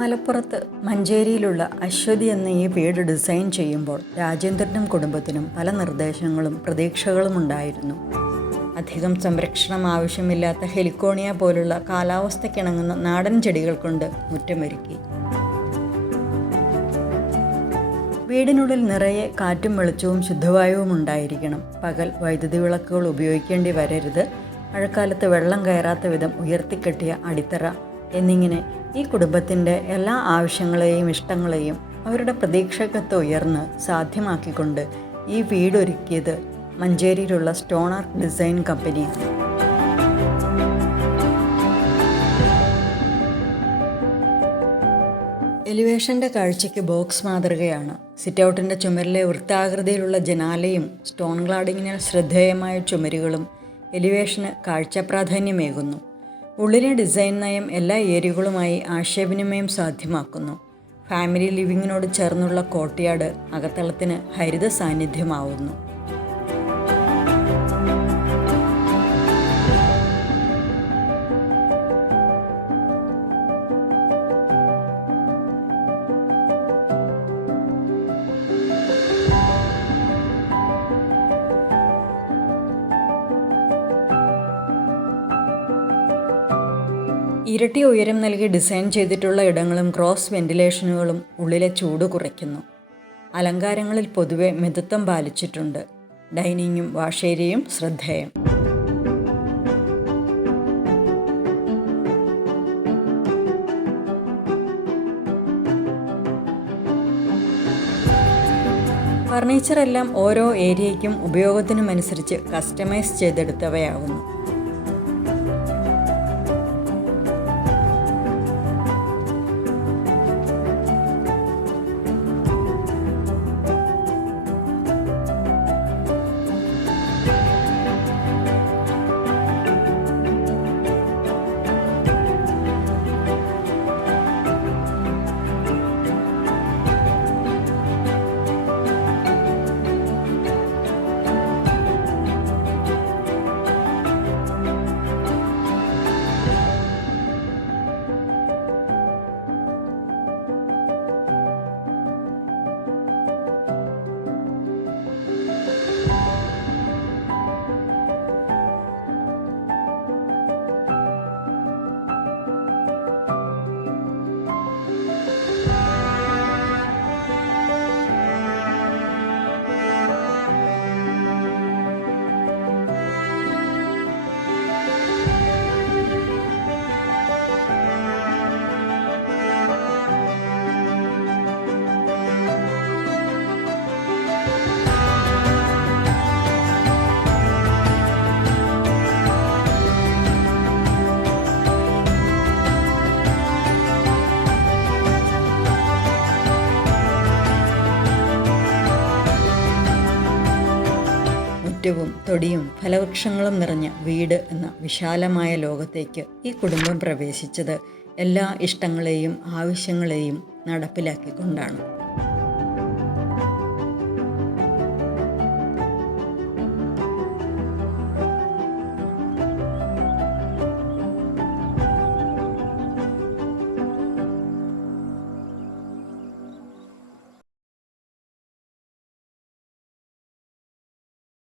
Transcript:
മലപ്പുറത്ത് മഞ്ചേരിയിലുള്ള അശ്വതി എന്ന ഈ വീട് ഡിസൈൻ ചെയ്യുമ്പോൾ രാജേന്ദ്രനും കുടുംബത്തിനും പല നിർദ്ദേശങ്ങളും പ്രതീക്ഷകളും ഉണ്ടായിരുന്നു. അധികം സംരക്ഷണം ആവശ്യമില്ലാത്ത ഹെലിക്കോണിയ പോലുള്ള കാലാവസ്ഥയ്ക്കിണങ്ങുന്ന നാടൻ ചെടികൾ കൊണ്ട് മുറ്റമൊരുക്കി. വീടിനുള്ളിൽ നിറയെ കാറ്റും വെളിച്ചവും ശുദ്ധവായുവും ഉണ്ടായിരിക്കണം. പകൽ വൈദ്യുതി വിളക്കുകൾ ഉപയോഗിക്കേണ്ടി വരരുത്. മഴക്കാലത്ത് വെള്ളം കയറാത്ത വിധം ഉയർത്തിക്കെട്ടിയ അടിത്തറ എന്നിങ്ങനെ ഈ കുടുംബത്തിൻ്റെ എല്ലാ ആവശ്യങ്ങളെയും ഇഷ്ടങ്ങളെയും അവരുടെ പ്രതീക്ഷയ്ക്കൊത്ത് ഉയർന്ന് സാധ്യമാക്കിക്കൊണ്ട് ഈ വീടൊരുക്കിയത് മഞ്ചേരിയിലുള്ള സ്റ്റോൺ ആർട്ട് ഡിസൈൻ കമ്പനിയാണ്. എലിവേഷൻ്റെ കാഴ്ചയ്ക്ക് ബോക്സ് മാതൃകയാണ്. സിറ്റൗട്ടിൻ്റെ ചുമരിലെ വൃത്താകൃതിയിലുള്ള ജനാലയും സ്റ്റോൺ ക്ലാഡിങ്ങിന് ശ്രദ്ധേയമായ ചുമരുകളും എലിവേഷന് കാഴ്ചപ്രാധാന്യമേകുന്നു. ഉള്ളിലെ ഡിസൈൻ നയം എല്ലാ ഏരിയകളുമായി ആശയവിനിമയം സാധ്യമാക്കുന്നു. ഫാമിലി ലിവിങ്ങിനോട് ചേർന്നുള്ള കോർട്ട്യാർഡ് അകത്തളത്തിന് ഹരിത സാന്നിധ്യമാവുന്നു. ഇരട്ടി ഉയരം നൽകി ഡിസൈൻ ചെയ്തിട്ടുള്ള ഇടങ്ങളും ക്രോസ് വെന്റിലേഷനുകളും ഉള്ളിലെ ചൂട് കുറയ്ക്കുന്നു. അലങ്കാരങ്ങളിൽ പൊതുവെ മിതത്വം പാലിച്ചിട്ടുണ്ട്. ഡൈനിങ്ങും വാഷേരിയയും ശ്രദ്ധേയം. ഫർണിച്ചറെല്ലാം ഓരോ ഏരിയയ്ക്കും ഉപയോഗത്തിനുമനുസരിച്ച് കസ്റ്റമൈസ് ചെയ്തെടുത്തവയാകുന്നു. മുറ്റവും തൊടിയും ഫലവൃക്ഷങ്ങളും നിറഞ്ഞ വീട് എന്ന വിശാലമായ ലോകത്തേക്ക് ഈ കുടുംബം പ്രവേശിച്ചത് എല്ലാ ഇഷ്ടങ്ങളെയും ആവശ്യങ്ങളെയും നടപ്പിലാക്കിക്കൊണ്ടാണ്.